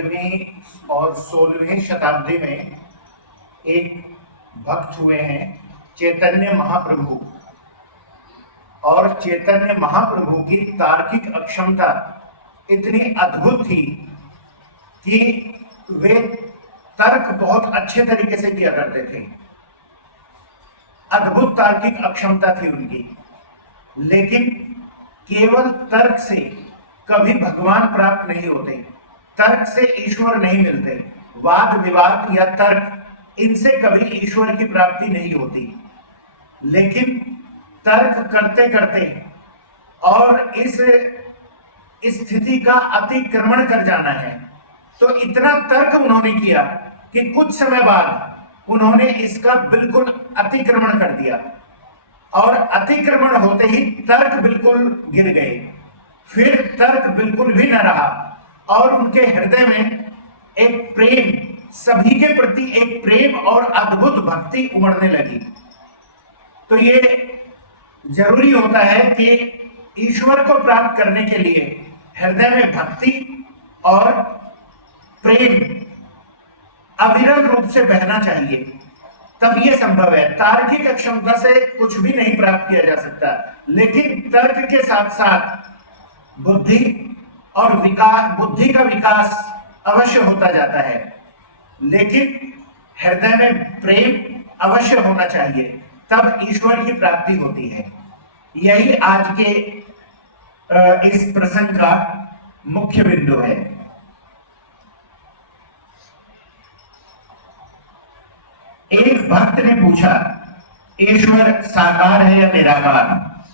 15वीं और 16वीं शताब्दी में एक भक्त हुए हैं चैतन्य महाप्रभु। और चैतन्य महाप्रभु की तार्किक अक्षमता इतनी अद्भुत थी कि वे तर्क बहुत अच्छे तरीके से किया करते थे। अद्भुत तार्किक अक्षमता थी उनकी, लेकिन केवल तर्क से कभी भगवान प्राप्त नहीं होते, तर्क से ईश्वर नहीं मिलते। वाद विवाद या तर्क, इनसे कभी ईश्वर की प्राप्ति नहीं होती। लेकिन तर्क करते करते और इस स्थिति का अतिक्रमण कर जाना है, तो इतना तर्क उन्होंने किया कि कुछ समय बाद उन्होंने इसका बिल्कुल अतिक्रमण कर दिया, और अतिक्रमण होते ही तर्क बिल्कुल गिर गए। फिर तर्क बिल्कुल भी न रहा और उनके हृदय में एक प्रेम, सभी के प्रति एक प्रेम और अद्भुत भक्ति उमड़ने लगी। तो ये जरूरी होता है कि ईश्वर को प्राप्त करने के लिए हृदय में भक्ति और प्रेम अविरल रूप से बहना चाहिए, तब यह संभव है। तार्किक क्षमता से कुछ भी नहीं प्राप्त किया जा सकता, लेकिन तर्क के साथ साथ बुद्धि और बुद्धि का विकास अवश्य होता जाता है। लेकिन हृदय में प्रेम अवश्य होना चाहिए, तब ईश्वर की प्राप्ति होती है। यही आज के इस प्रसंग का मुख्य बिंदु है। एक भक्त ने पूछा, ईश्वर साकार है या निराकार?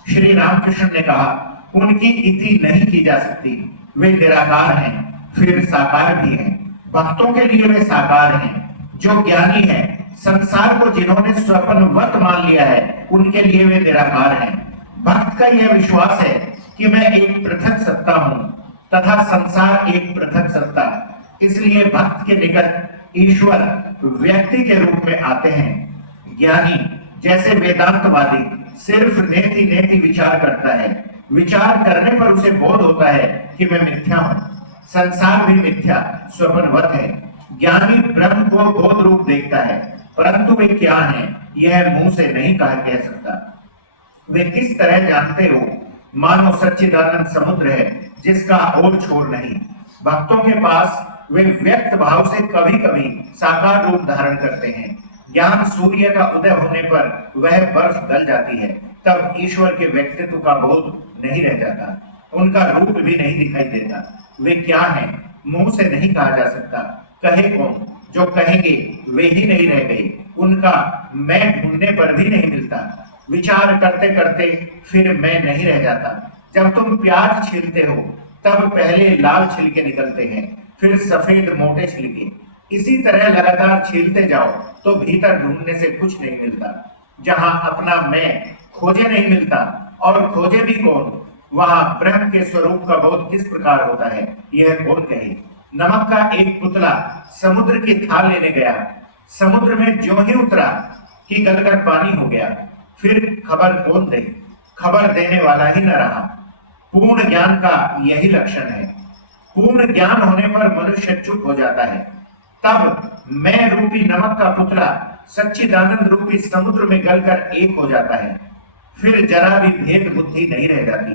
श्री रामकृष्ण ने कहा, उनकी इति नहीं की जा सकती। वे निराकार हैं, फिर साकार भी हैं। भक्तों के लिए वे साकार हैं। जो ज्ञानी हैं, संसार को जिन्होंने स्वप्नवत मान लिया है, उनके लिए वे निराकार हैं। भक्त का यह विश्वास है कि मैं एक पृथक सत्ता हूं तथा संसार एक पृथक सत्ता। इसलिए भक्त के निकट ईश्वर व्यक्ति के रूप में आते हैं। ज्ञानी जैसे वेदांतवादी सिर्फ नेति नेति विचार करता है। विचार करने पर उसे बोध होता है कि मैं मिथ्या हूं, संसार भी मिथ्या स्वप्नवत है। ज्ञानी ब्रह्म को बोध रूप देखता है, परंतु वे क्या हैं यह मुंह से नहीं कह सकता। वे किस तरह जानते हो? मानो सच्चिदानंद समुद्र है जिसका ओर छोर नहीं। भक्तों के पास वे व्यक्त भाव से कभी कभी साकार रूप धारण करते हैं। ज्ञान सूर्य का उदय होने पर वह बर्फ गल जाती है, तब ईश्वर के व्यक्तित्व का बोध नहीं रह जाता, उनका रूप भी नहीं दिखाई देता। वे क्या हैं मुंह से नहीं कहा जा सकता। कहे कौन? जो कहेंगे वे ही नहीं रह गए, उनका मैं ढूंढने पर भी नहीं मिलता। विचार करते करते फिर मैं नहीं रह जाता। जब तुम प्याज छीलते हो तब पहले लाल छिलके निकलते हैं, फिर सफेद मोटे छिलके। इसी तरह लगातार छीलते जाओ तो भीतर ढूंढने से कुछ नहीं मिलता। जहां अपना मैं खोजे नहीं मिलता और खोजे भी कौन, वहां ब्रह्म के स्वरूप का बोध किस प्रकार होता है यह कौन कहे। नमक का एक पुतला समुद्र की थाल लेने गया। समुद्र में ज्यों ही उतरा कि गलकर पानी हो गया। फिर खबर कौन दे? खबर देने वाला ही न रहा। पूर्ण ज्ञान का यही लक्षण है। पूर्ण ज्ञान होने पर मनुष्य चुप हो जाता है। तब मैं रूपी नमक का पुतला सच्चिदानंद रूपी समुद्र में गलकर एक हो जाता है। फिर जरा भी भेद बुद्धि नहीं रह जाती।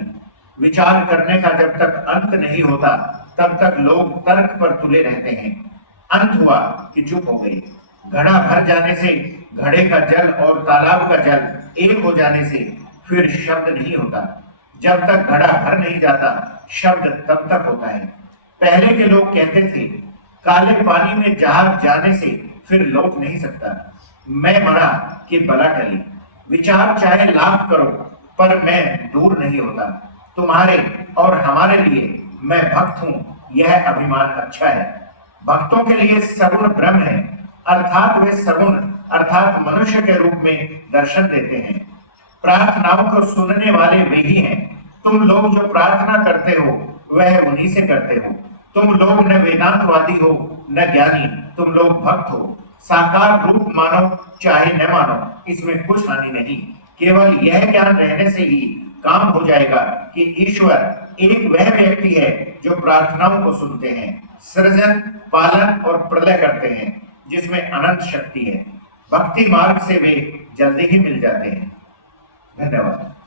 विचार करने का जब तक अंत नहीं होता तब तक लोग तर्क पर तुले रहते हैं। अंत हुआ कि चुप हो गई। घड़ा भर जाने से, घड़े का जल और तालाब का जल एक हो जाने से फिर शब्द नहीं होता। जब तक घड़ा भर नहीं जाता शब्द तब तक होता है। पहले के लोग कहते थे, काले पानी में जहाज जाने से फिर लौट नहीं सकता। मैं मरा कि बला टली। विचार चाहे लाख करो पर मैं दूर नहीं होता। तुम्हारे और हमारे लिए मैं भक्त हूं, यह अभिमान अच्छा है। भक्तों के लिए सगुण ब्रह्म है, अर्थात वे सगुण अर्थात मनुष्य के रूप में दर्शन देते हैं। प्रार्थनाओं को सुनने वाले वे ही हैं। तुम लोग जो प्रार्थना करते हो वह उन्हीं से करते हो। तुम लोग न वेदांतवादी हो न ज्ञानी, तुम लोग भक्त हो। साकार रूप मानो चाहे न मानो, इसमें कुछ हानि नहीं, केवल यह ज्ञान रहने से ही काम हो जाएगा कि ईश्वर एक वह व्यक्ति है जो प्रार्थनाओं को सुनते हैं, सृजन, पालन और प्रलय करते हैं, जिसमें अनंत शक्ति है। भक्ति मार्ग से वे जल्दी ही मिल जाते हैं। धन्यवाद।